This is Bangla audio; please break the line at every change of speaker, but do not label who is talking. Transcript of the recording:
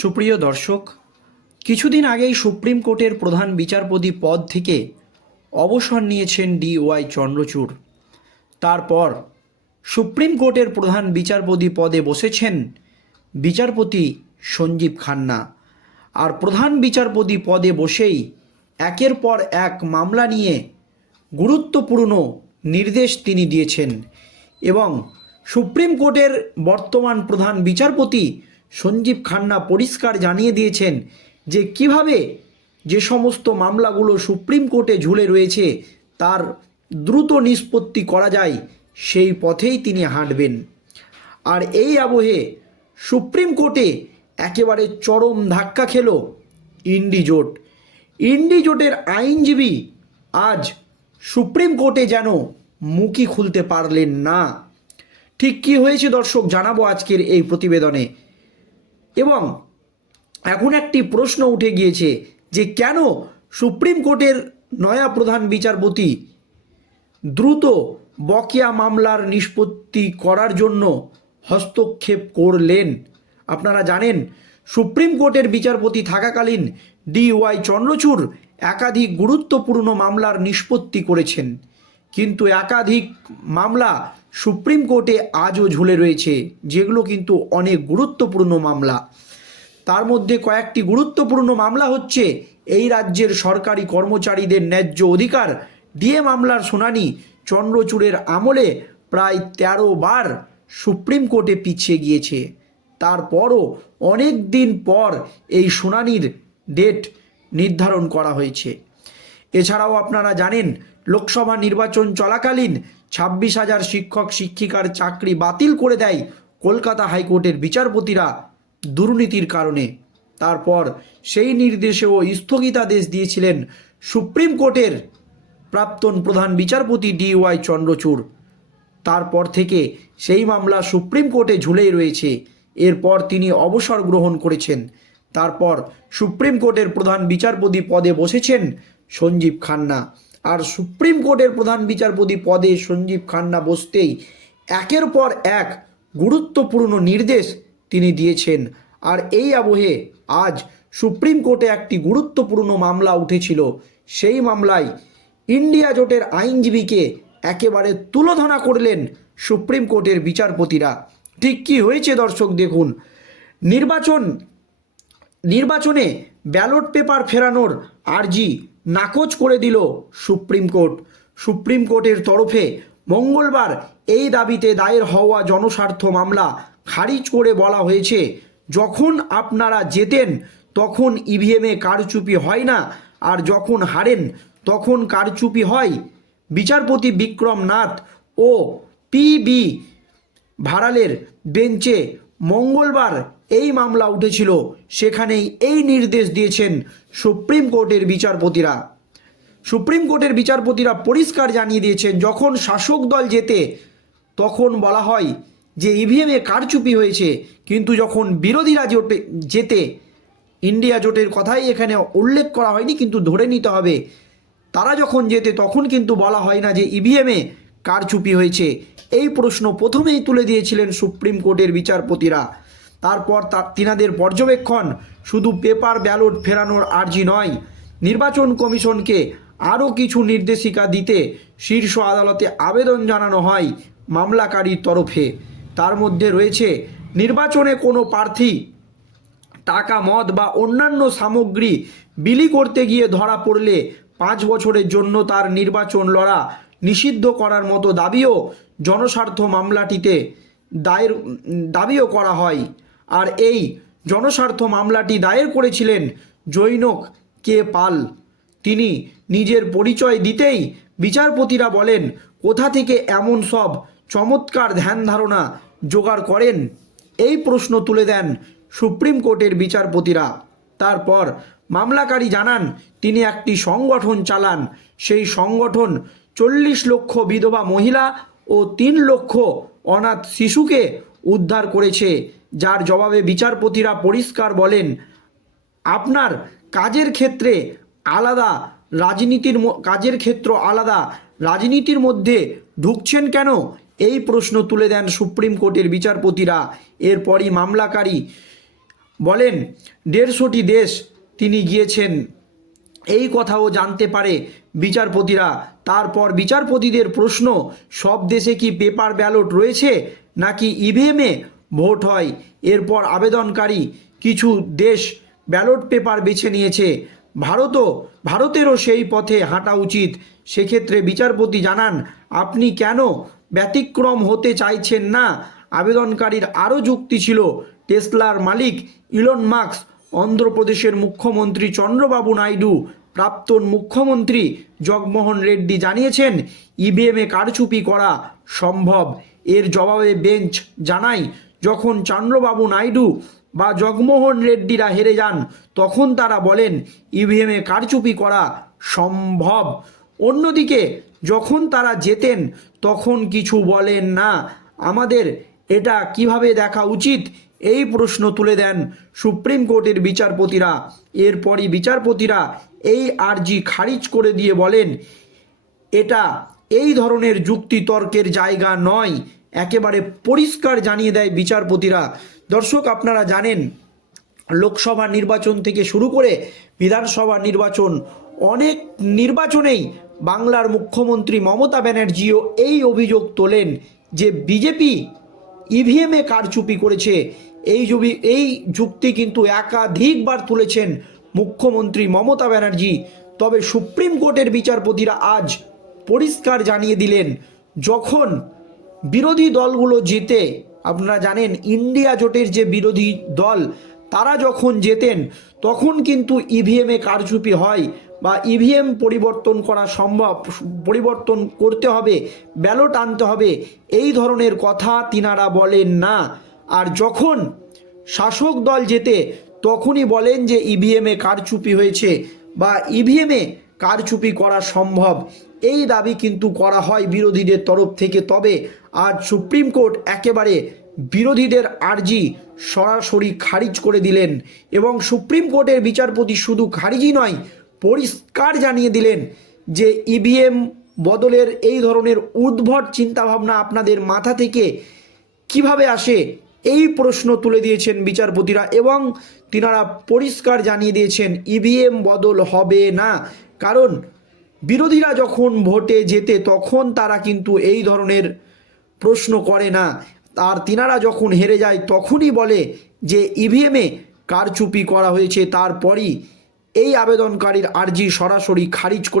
সুপ্রিয় দর্শক, কিছুদিন আগেই সুপ্রিম কোর্টের প্রধান বিচারপতি পদ থেকে অবসর নিয়েছেন ডি ওয়াই চন্দ্রচূড়। তারপর সুপ্রিম কোর্টের প্রধান বিচারপতি পদে বসেছেন বিচারপতি সঞ্জীব খান্না। আর প্রধান বিচারপতি পদে বসেই একের পর এক মামলা নিয়ে গুরুত্বপূর্ণ নির্দেশ তিনি দিয়েছেন এবং সুপ্রিম কোর্টের বর্তমান প্রধান বিচারপতি সঞ্জীব খান্না পরিষ্কার জানিয়ে দিয়েছেন যে কীভাবে যে সমস্ত মামলাগুলো সুপ্রিম কোর্টে ঝুলে রয়েছে, তার দ্রুত নিষ্পত্তি করা যায়, সেই পথেই তিনি হাঁটবেন। আর এই আবহে সুপ্রিম কোর্টে একেবারে চরম ধাক্কা খেল ইন্ডিজোট ইন্ডিজোটের আইনজীবী আজ সুপ্রিম কোর্টে যেন মুখি খুলতে পারলেন না। ঠিক কী হয়েছে দর্শক, জানাব আজকের এই প্রতিবেদনে। এবং এখন একটি প্রশ্ন উঠে গিয়েছে যে কেন সুপ্রিম কোর্টের নয়া প্রধান বিচারপতি দ্রুত বকেয়া মামলার নিষ্পত্তি করার জন্য হস্তক্ষেপ করলেন? আপনারা জানেন, সুপ্রিম কোর্টের বিচারপতি থাকাকালীন ডি ওয়াই চন্দ্রচূড় একাধিক গুরুত্বপূর্ণ মামলার নিষ্পত্তি করেছেন। কিন্তু একাধিক মামলা সুপ্রিম কোর্টে আজও ঝুলে রয়েছে, যেগুলো কিন্তু অনেক গুরুত্বপূর্ণ মামলা। তার মধ্যে কয়েকটি গুরুত্বপূর্ণ মামলা হচ্ছে, এই রাজ্যের সরকারি কর্মচারীদের ন্যায্য অধিকার ডিএ মামলার শুনানি চন্দ্রচূড়ের আমলে প্রায় তেরো বার সুপ্রিম কোর্টে পিছিয়ে গিয়েছে। তারপরও অনেক দিন পর এই শুনানির ডেট নির্ধারণ করা হয়েছে। এছাড়াও আপনারা জানেন, লোকসভা নির্বাচন চলাকালীন ছাব্বিশ হাজার শিক্ষক, শিক্ষিকার চাকরি বাতিল করে দেয় কলকাতা হাইকোর্টের বিচারপতিরা দুর্নীতির কারণে। তারপর সেই নির্দেশেও স্থগিতাদেশ দিয়েছিলেন সুপ্রিম কোর্টের প্রাক্তন প্রধান বিচারপতি ডি ওয়াই চন্দ্রচূড়। তারপর থেকে সেই মামলা সুপ্রিম কোর্টে ঝুলেই রয়েছে। এরপর তিনি অবসর গ্রহণ করেছেন। তারপর সুপ্রিম কোর্টের প্রধান বিচারপতি পদে বসেছেন সঞ্জীব খান্না। আর সুপ্রিম কোর্টের প্রধান বিচারপতি পদে সঞ্জীব খান্না বসতেই একের পর এক গুরুত্বপূর্ণ নির্দেশ তিনি দিয়েছেন। আর এই আবহে আজ সুপ্রিম কোর্টে একটি গুরুত্বপূর্ণ মামলা উঠেছিল। সেই মামলায় ইন্ডিয়া জোটের আইনজীবীকে একেবারে তুলোধনা করলেন সুপ্রিম কোর্টের বিচারপতিরা। ঠিক কী হয়েছে দর্শক দেখুন। নির্বাচন, নির্বাচনে ব্যালট পেপার ফেরানোর আর্জি নাকচ করে দিল সুপ্রিম কোর্ট। সুপ্রিম কোর্টের তরফে মঙ্গলবার এই দাবিতে দায়ের হওয়া জনস্বার্থ মামলা খারিজ করে বলা হয়েছে, যখন আপনারা জেতেন তখন ইভিএমে কারচুপি হয় না, আর যখন হারেন তখন কারচুপি হয়। বিচারপতি বিক্রম নাথ ও পিবি ভাড়ালের বেঞ্চে মঙ্গলবার এই মামলা উঠেছিল, সেখানেই এই নির্দেশ দিয়েছেন সুপ্রিম কোর্টের বিচারপতিরা। সুপ্রিম কোর্টের বিচারপতিরা পরিষ্কার জানিয়ে দিয়েছেন, যখন শাসক দল যেতে তখন বলা হয় যে ইভিএমে কারচুপি হয়েছে, কিন্তু যখন বিরোধীরা জোটে যেতে ইন্ডিয়া জোটের কথাই এখানে উল্লেখ করা হয়নি, কিন্তু ধরে নিতে হবে। তারা যখন যেতে তখন কিন্তু বলা হয় না যে ইভিএমে কারচুপি হয়েছে। এই প্রশ্ন প্রথমেই তুলে দিয়েছিলেন সুপ্রিম কোর্টের বিচারপতিরা। তারপর তার তিনাদের পর্যবেক্ষণ, শুধু পেপার ব্যালট ফেরানোর আর্জি নয়, নির্বাচন কমিশনকে আরও কিছু নির্দেশিকা দিতে শীর্ষ আদালতে আবেদন জানানো হয় মামলাকারীর তরফে। তার মধ্যে রয়েছে, নির্বাচনে কোনো প্রার্থী টাকা, মদ বা অন্যান্য সামগ্রী বিলি করতে গিয়ে ধরা পড়লে পাঁচ বছরের জন্য তার নির্বাচন লড়া নিষিদ্ধ করার মতো দাবিও জনস্বার্থ মামলাটিতে দায়ের দাবিও করা হয়। আর এই জনস্বার্থ মামলাটি দায়ের করেছিলেন জৈনক কে পাল। তিনি নিজের পরিচয় দিতেই বিচারপতিরা বলেন, কোথা থেকে এমন সব চমৎকার ধ্যান ধারণা জোগাড় করেন? এই প্রশ্ন তুলে দেন সুপ্রিম কোর্টের বিচারপতিরা। তারপর মামলাকারী জানান, তিনি একটি সংগঠন চালান। সেই সংগঠন চল্লিশ লক্ষ বিধবা মহিলা ও তিন লক্ষ অনাথ শিশুকে উদ্ধার করেছে। যার জবাবে বিচারপতিরা পরিষ্কার বলেন, আপনার কাজের ক্ষেত্রে আলাদা রাজনীতির কাজের ক্ষেত্র আলাদা, রাজনীতির মধ্যে ঢুকছেন কেন? এই প্রশ্ন তুলে দেন সুপ্রিম কোর্টের বিচারপতিরা। এরপরই মামলাকারী বলেন, দেড়শোটি দেশ তিনি গিয়েছেন। এই কথাও জানতে পারে বিচারপতিরা। তারপর বিচারপতিদের প্রশ্ন, সব দেশে কি পেপার ব্যালট রয়েছে নাকি ইভিএমে ভোট হয়। এরপর আবেদনকারী কিছু দেশ ব্যালট পেপার বেছে নিয়েছে। ভারতও, ভারতেরও সেই পথে হাঁটা উচিত। সেক্ষেত্রে বিচারপতি জানান, আপনি কেন ব্যতিক্রম হতে চাইছেন না? আবেদনকারীর আরও যুক্তি ছিল, টেসলার মালিক ইলন মার্কস অন্ধ্রপ্রদেশের মুখ্যমন্ত্রী চন্দ্রবাবু নাইডু, প্রাক্তন মুখ্যমন্ত্রী জগমোহন রেড্ডি জানিয়েছেন, ইভিএমে কারচুপি করা সম্ভব। এর জবাবে বেঞ্চ জানায় যখন চন্দ্রবাবু নাইডু বা জগমোহন রেড্ডিরা হেরে যান, তখন তারা বলেন, ইভিএমে কারচুপি করা সম্ভব। অন্যদিকে যখন তারা জেতেন, তখন কিছু বলেন না। আমাদের এটা কীভাবে দেখা উচিত? এই প্রশ্ন তুলে দেন সুপ্রিম কোর্টের বিচারপতিরা। এরপরই বিচারপতিরা এই আর্জি খারিজ করে দিয়ে বলেন, এটা এই ধরনের যুক্তি তর্কের জায়গা নয়। একেবারে পরিষ্কার জানিয়ে দেয় বিচারপতিরা। দর্শক, আপনারা জানেন, লোকসভা নির্বাচন থেকে শুরু করে বিধানসভা নির্বাচন, অনেক নির্বাচনেই বাংলার মুখ্যমন্ত্রী মমতা ব্যানার্জিও এই অভিযোগ তোলেন যে বিজেপি ইভিএমে কারচুপি করেছে। এই জবি এই যুক্তি কিন্তু একাধিকবার তুলেছেন মুখ্যমন্ত্রী মমতা ব্যানার্জি। তবে সুপ্রিম কোর্টের বিচারপতিরা আজ পরিষ্কার জানিয়ে দিলেন, যখন বিরোধী দলগুলো জেতে, আপনারা জানেন ইন্ডিয়া জোটের যে বিরোধী দল, তারা যখন জেতেন, তখন কিন্তু ইভিএমে কারচুপি হয় বা ইভিএম পরিবর্তন করা সম্ভব, পরিবর্তন করতে হবে, ব্যালট আনতে হবে, এই ধরনের কথা তিনারা বলেন না। আর যখন শাসক দল যেতে তখনই বলেন যে ইভিএমে কারচুপি হয়েছে বা ইভিএমে কারচুপি করা সম্ভব। এই দাবি কিন্তু করা হয় বিরোধীদের তরফ থেকে। তবে আজ সুপ্রিম কোর্ট একেবারে বিরোধীদের আর্জি সরাসরি খারিজ করে দিলেন এবং সুপ্রিম কোর্টের বিচারপতি শুধু খারিজই নয়, পরিষ্কার জানিয়ে দিলেন যে ইভিএম বদলের এই ধরনের উদ্ভট চিন্তাভাবনা আপনাদের মাথা থেকে কীভাবে আসে এই প্রশ্ন তুলে দিয়েছেন বিচারপতিরা এবং তিনারা পরিষ্কার জানিয়ে দিয়েছেন, ইভিএম বদল হবে না। কারণ বিরোধীরা যখন ভোটে যেতে তখন তারা কিন্তু এই ধরনের প্রশ্ন করে না। আর তিনারা যখন হেরে যায় তখনই বলে যে ইভিএমে কারচুপি করা হয়েছে। তারপরই এই আবেদনকারীর আর্জি সরাসরি খারিজ করে